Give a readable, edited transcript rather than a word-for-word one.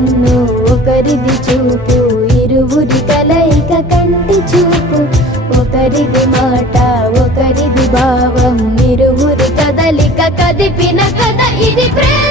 కన్ను ఒకరిది చూపు, ఇరువురి కలయిక కంటి చూపు. ఒకరిది మాట ఒకరిది భావం, ఇరువురి కదలిక కదిపిన కథ ఇది ప్రేమ.